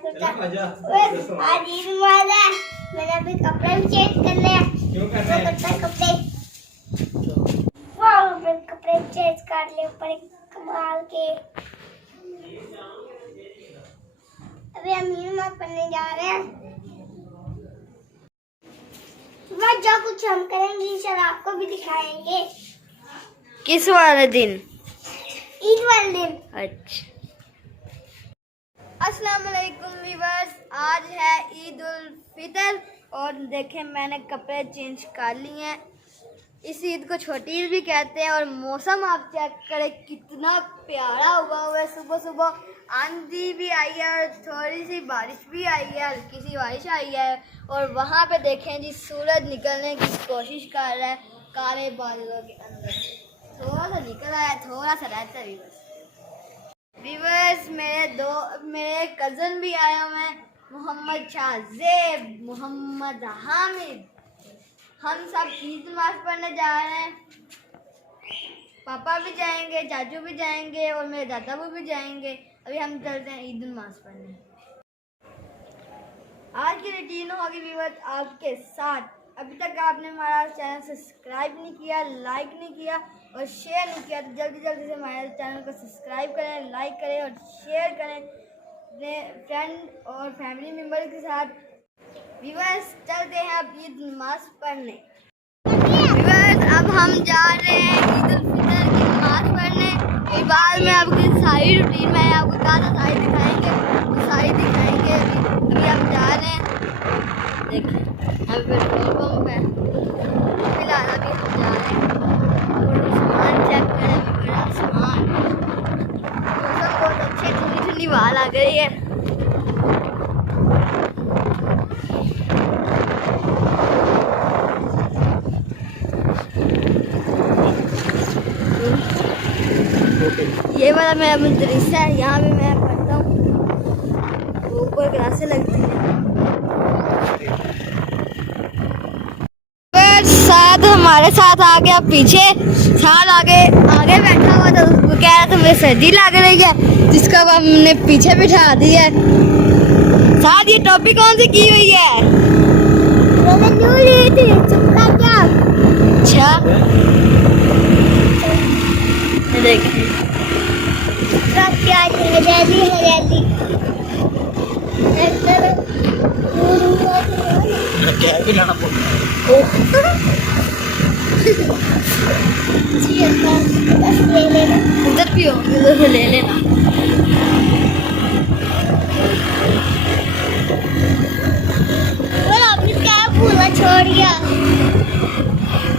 आज ईद मुबारक है। मैंने अभी कपड़े भी चेंज कर लिया। क्यों कर रहे हैं? कपड़े वाह, मैंने कपड़े चेंज कर लिए ऊपर कमाल के। अभी हम नमाज पढ़ने जा रहे हैं। वह जो कुछ हम करेंगे इंशाल्लाह आपको भी दिखाएंगे। किस वाले दिन? ईद वाले दिन। अच्छा, अस्सलाम वालेकुम व्यूअर्स, आज है ईद उल फितर और देखें मैंने कपड़े चेंज कर लिए हैं। इस ईद को छोटी ईद भी कहते हैं और मौसम आप चेक करें कितना प्यारा हुआ है। सुबह सुबह आंधी भी आई है और थोड़ी सी बारिश भी आई है, हल्की सी बारिश आई है। और वहाँ पे देखें जी सूरज निकलने की कोशिश कर रहा है काले बादलों के अंदर। थोड़ा सा निकल आया, थोड़ा सा रहता है व्यूअर्स। मेरे कज़न भी आए हुए हैं, मोहम्मद शाहजेब, मोहम्मद हामिद। हम सब ईद नमाज पढ़ने जा रहे हैं। पापा भी जाएंगे, चाचू भी जाएंगे और मेरे दादा भी जाएंगे। अभी हम चलते हैं ईद नमाज पढ़ने। आज की रूटीन होगी व्यूअर्स आपके साथ। अभी तक आपने हमारा चैनल सब्सक्राइब नहीं किया, लाइक नहीं किया और शेयर नहीं किया तो जल्दी जल्दी से हमारे चैनल को सब्सक्राइब करें, लाइक करें और शेयर करें अपने फ्रेंड और फैमिली मेम्बर के साथ। व्यूअर्स चलते हैं अब ईद नमाज पढ़ने। व्यूअर्स अब हम जा रहे हैं ईद उल फितर की नमाज पढ़ने। फिर बाद में आपकी सारी रूटीन में आपको कहा सारी दिखाएंगे, तो सारी दिखाएंगे। अभी हम जा रहे हैं, देखिए हम पेट्रोल पंप है, फिलहाल अभी हम जा रहे हैं। सामान चेक करें, बड़ा सामान। मौसम बहुत अच्छी ठंडी ठंडी हवा लग रही है। ये वाला मेरा मदरसा है, यहाँ भी मैं पढ़ता हूँ। ऊपर क्लासें लगती हैं। साथ हमारे साथ आ गया पीछे, साथ आगे बैठा हुआ था। वो कह रहा था मुझे सर्दी लग रही है, जिसको हमने पीछे बिठा दी है। साथ ये टोपी कौन सी की हुई है? मैंने न्यू ली थी। चुपका क्या? अच्छा देखिए क्या हरियाली हरियाली। क्या भी लाना उधर भी हो, उधर से ले लेना। आपने क्या भूला छोड़ दिया?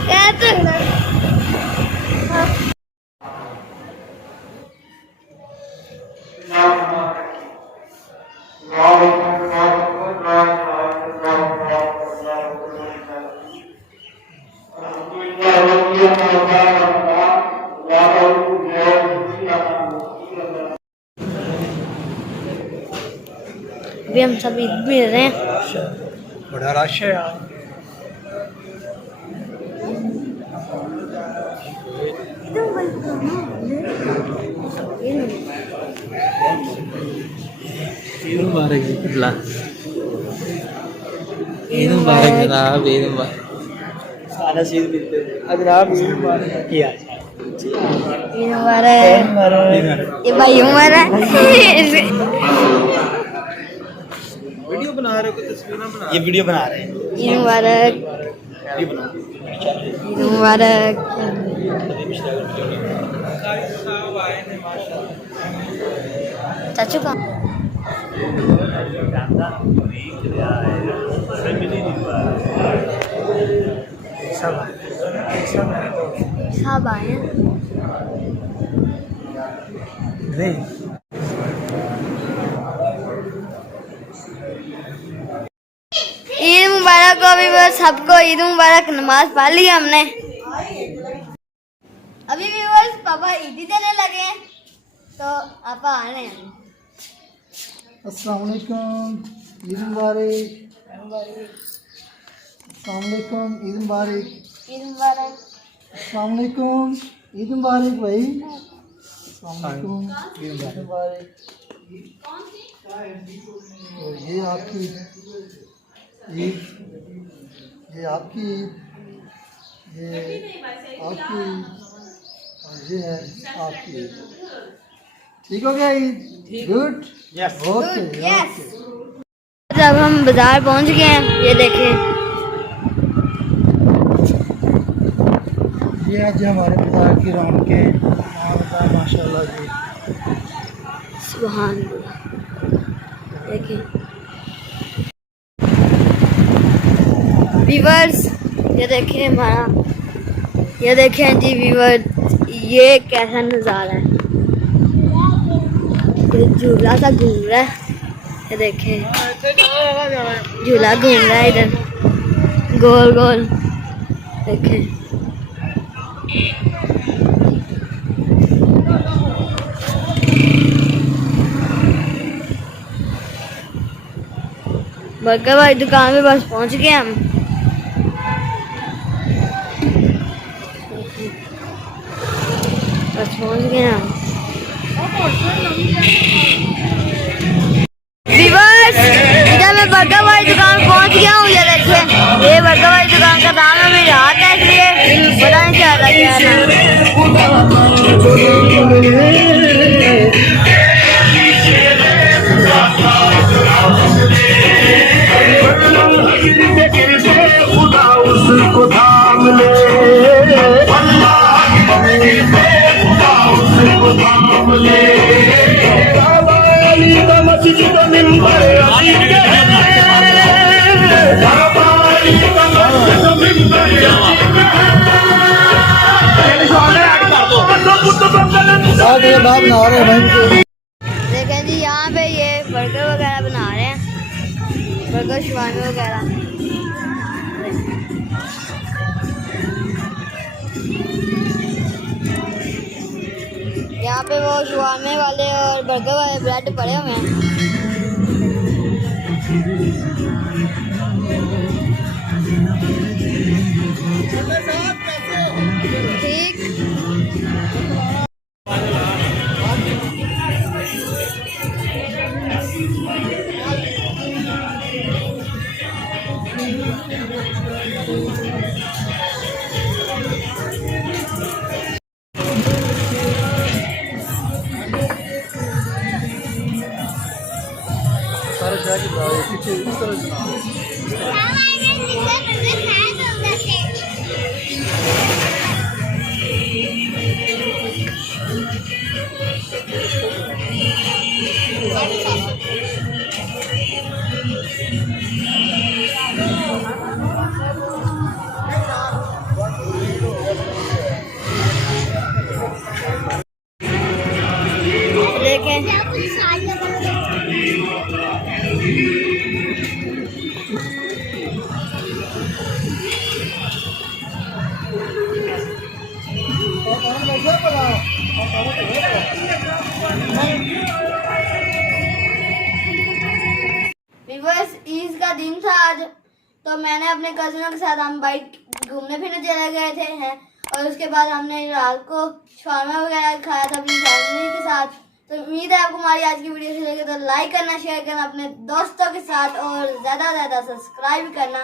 क्या तो अभी हम सब ईद मिल रहे हैं। बड़ा रश है यार। ईद मुबारक जनाब, ईद मुबारक जनाब, ईद मुबारक। सारा चीज मिलते हैं जनाब। ईद मुबारक किया, ईद मुबारक। ये भाई उमर है। वीडियो बना रहे हो, तस्वीर बना, ये वीडियो बना रहे हैं। ईद मुबारक, ईद मुबारक। चाचू का सब आए हैं। ईद मुबारक हो भी सबको, ईद मुबारक। नमाज पढ़ ली हमने। अभी व्यूअर्स पापा ईदी देने लगे हैं तो आप आ रहे हैं। अस्सलाम वालेकुम, ईद मुबारक। अस्सलाम वालेकुम, ईद मुबारक। ईद मुबारक। अस्सलाम वालेकुम, ईद मुबारक भाई। अस्सलाम वालेकुम, ईद मुबारक। और ये आपकी ईद, ये आपकी ईद, ये आपकी ईद और ये है आपकी ईद। ठीक हो गया ईद? Good, okay yes. अब हम बाजार पहुंच गए हैं, ये देखें। ये आज हमारे बाजार की रौनकें माशाल्लाह जी। सुभान अल्लाह, देखें व्यूअर्स, ये देखें हमारा, ये देखें जी व्यूअर्स, ये कैसा नज़ारा है। ये झूला सा घूम रहा है, ये देखें झूला घूम रहा है इधर गोल गोल, देखें। बर्गर भाई दुकान पे बस पहुंच गए हम। बस पहुंच गए हम। व्यूअर्स, इधर मैं बर्गर भाई दुकान पहुंच गया हूँ। ये देखिए, ये बर्गर भाई दुकान का नाम है, मेरे हाथ है इसलिए पता नहीं चल रहा क्या नाम है। उसको थाम ले, उसको थाम ले। काबा अली का मस्जिद मिंबर अली के है, काबा अली का मस्जिद मिंबर अली के है। बाप नहा रहे हैं। देखें जी, यहाँ पे ये बर्गर वगैरह बना रहे हैं, बर्गर शवारमे वगैरह। यहाँ पे वो शवारमे वाले और बर्गर वाले ब्रेड पड़े हुए हैं। ठीक, सारे शहर की पीछे इस तरह से व्यूअर्स, ईद का दिन था आज, तो मैंने अपने कज़नों के साथ हम बाइक घूमने फिरने चले गए थे हैं, और उसके बाद हमने रात को शवारमा वगैरह खाया था अपनी फैमिली के साथ। तो उम्मीद है आपको हमारी आज की वीडियो अच्छी लगे तो लाइक करना, शेयर करना अपने दोस्तों के साथ और ज़्यादा से ज़्यादा सब्सक्राइब करना।